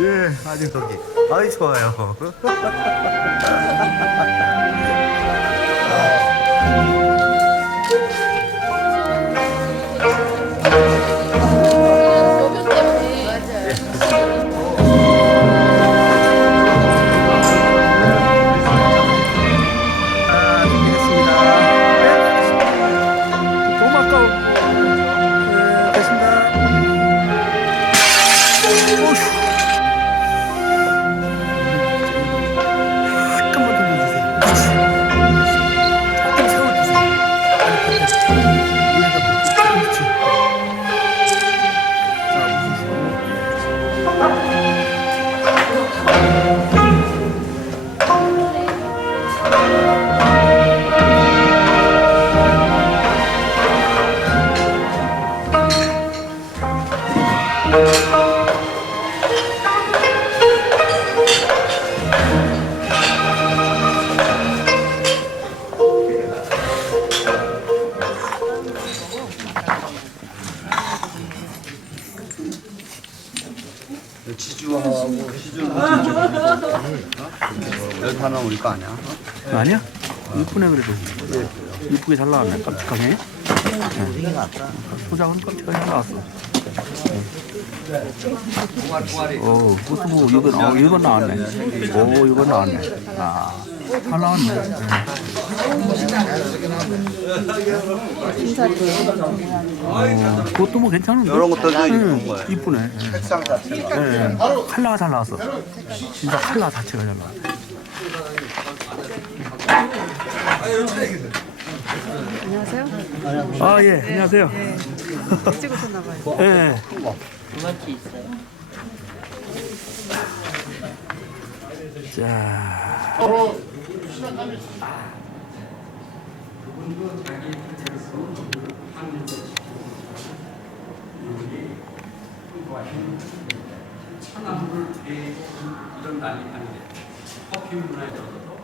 예, 아주 저기. 아이, 좋아요. 지주하고 시주는 여기 하나 우리 거 아니야? 아니야? 이쁘네, 그래도. 이쁘게 잘 나왔네, 깜찍하게. 소장은 깜찍하게 잘 나왔어. 그것도 뭐, 이건 나왔네. 오, 이건 나왔네. 아, 잘 나왔네. 그것도 뭐 괜찮은데? 이런 것도 이쁜 거야. 이쁘네. 색상 자체가. 칼라가 잘 나왔어. 진짜 칼라 자체가 잘 나왔어. 안녕하세요. 아, 예, 안녕하세요. 일찍 오셨나봐요. 예. 자. 천안물을 되게 이런 난리 아니래. 커피 문화에 들어서도